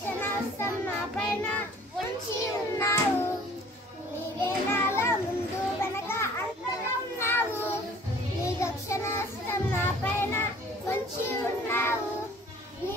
రక్షణ హస్తం నా పైన ఉంచి ఉన్నావు. నీవే నాలో ముందు వెనక అంతగా ఉన్నావు. నీ రక్షణ హస్తం నా పైన ఉంచి ఉన్నావు. నీ